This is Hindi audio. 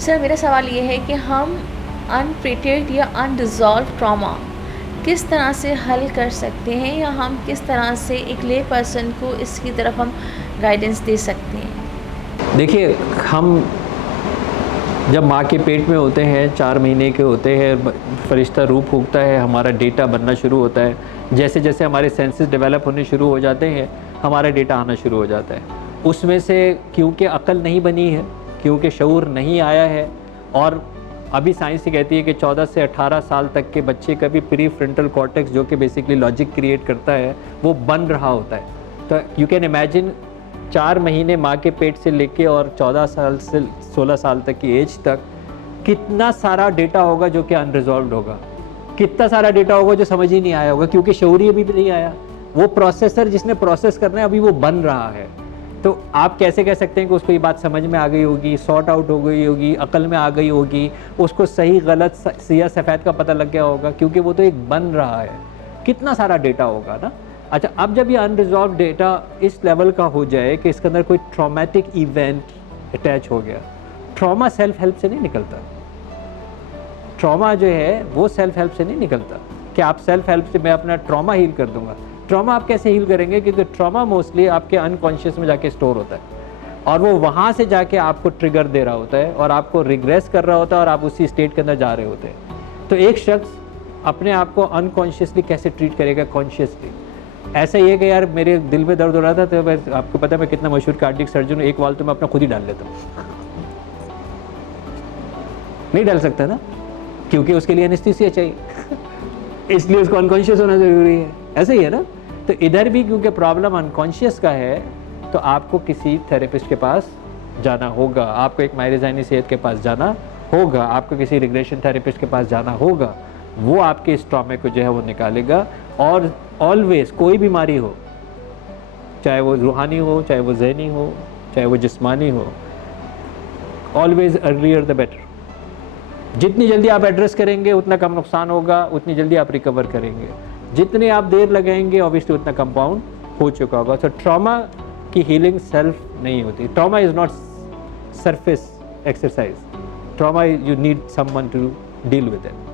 सर मेरा सवाल ये है कि हम अनट्रीटेड या अनरिजॉल्व ट्रॉमा किस तरह से हल कर सकते हैं, या हम किस तरह से एक ले पर्सन को इसकी तरफ हम गाइडेंस दे सकते हैं? देखिए, हम जब माँ के पेट में होते हैं, 4 महीने के होते हैं, फरिश्ता रूह फूंकता है, हमारा डेटा बनना शुरू होता है। जैसे जैसे हमारे सेंसेस डेवलप होने शुरू हो जाते हैं, हमारा डेटा आना शुरू हो जाता है। उसमें से क्योंकि अक्ल नहीं बनी है, क्योंकि शऊर नहीं आया है, और अभी साइंस ही कहती है कि 14 से 18 साल तक के बच्चे का भी प्री फ्रंटल कॉर्टेक्स, जो कि बेसिकली लॉजिक क्रिएट करता है, वो बन रहा होता है। तो यू कैन इमेजिन 4 महीने माँ के पेट से लेके और 14 साल से 16 साल तक की एज तक कितना सारा डेटा होगा जो कि अनरिजॉल्व्ड होगा, कितना सारा डेटा होगा जो समझ ही नहीं आया होगा, क्योंकि शऊर अभी भी नहीं आया। वो प्रोसेसर जिसने प्रोसेस करना है अभी वो बन रहा है। तो आप कैसे कह सकते हैं कि उसको ये बात समझ में आ गई होगी, सॉर्ट आउट हो गई होगी, अकल में आ गई होगी, उसको सही गलत सिया सफ़ेद का पता लग गया होगा, क्योंकि वो तो एक बन रहा है। कितना सारा डेटा होगा ना। अच्छा, अब जब ये अनरिजॉल्व डेटा इस लेवल का हो जाए कि इसके अंदर कोई ट्रॉमेटिक इवेंट अटैच हो गया, ट्रॉमा सेल्फ हेल्प से नहीं निकलता। ट्रॉमा जो है वो सेल्फ हेल्प से नहीं निकलता कि आप सेल्फ हेल्प से मैं अपना ट्रॉमा हील कर दूंगा। ट्रॉमा आप कैसे हील करेंगे? क्योंकि ट्रॉमा मोस्टली आपके अनकॉन्शियस में जाके स्टोर होता है, और वो वहाँ से जाके आपको ट्रिगर दे रहा होता है और आपको रिग्रेस कर रहा होता है, और आप उसी स्टेट के अंदर जा रहे होते हैं। तो एक शख्स अपने आप को अनकॉन्शियसली कैसे ट्रीट करेगा कॉन्शियसली? ऐसा ही है कि यार मेरे दिल में दर्द हो रहा था, तो मैं, आपको पता है मैं कितना मशहूर कार्डियक सर्जन हूँ, एक वाल तो मैं अपना खुद ही डाल लेता हूँ। नहीं डाल सकता ना, क्योंकि उसके लिए एनेस्थीसिया चाहिए इसलिए उसको अनकॉन्शियस होना ज़रूरी है। ऐसा ही है ना। तो इधर भी क्योंकि प्रॉब्लम अनकॉन्शियस का है, तो आपको किसी थेरेपिस्ट के पास जाना होगा, आपको एक माहिर ज़हनी सेहत के पास जाना होगा, आपको किसी रिग्रेशन थेरेपिस्ट के पास जाना होगा। वो आपके इस ट्रॉमे को जो है वो निकालेगा। और ऑलवेज कोई बीमारी हो, चाहे वो रूहानी हो, चाहे वो ज़हनी हो, चाहे वो जिस्मानी हो, ऑलवेज अर्लियर द बेटर। जितनी जल्दी आप एड्रेस करेंगे उतना कम नुकसान होगा, उतनी जल्दी आप रिकवर करेंगे। जितने आप देर लगाएंगे ऑब्वियसली उतना कंपाउंड हो चुका होगा। तो ट्रॉमा की हीलिंग सेल्फ नहीं होती। Trauma is not surface exercise. Trauma you need someone to deal with it.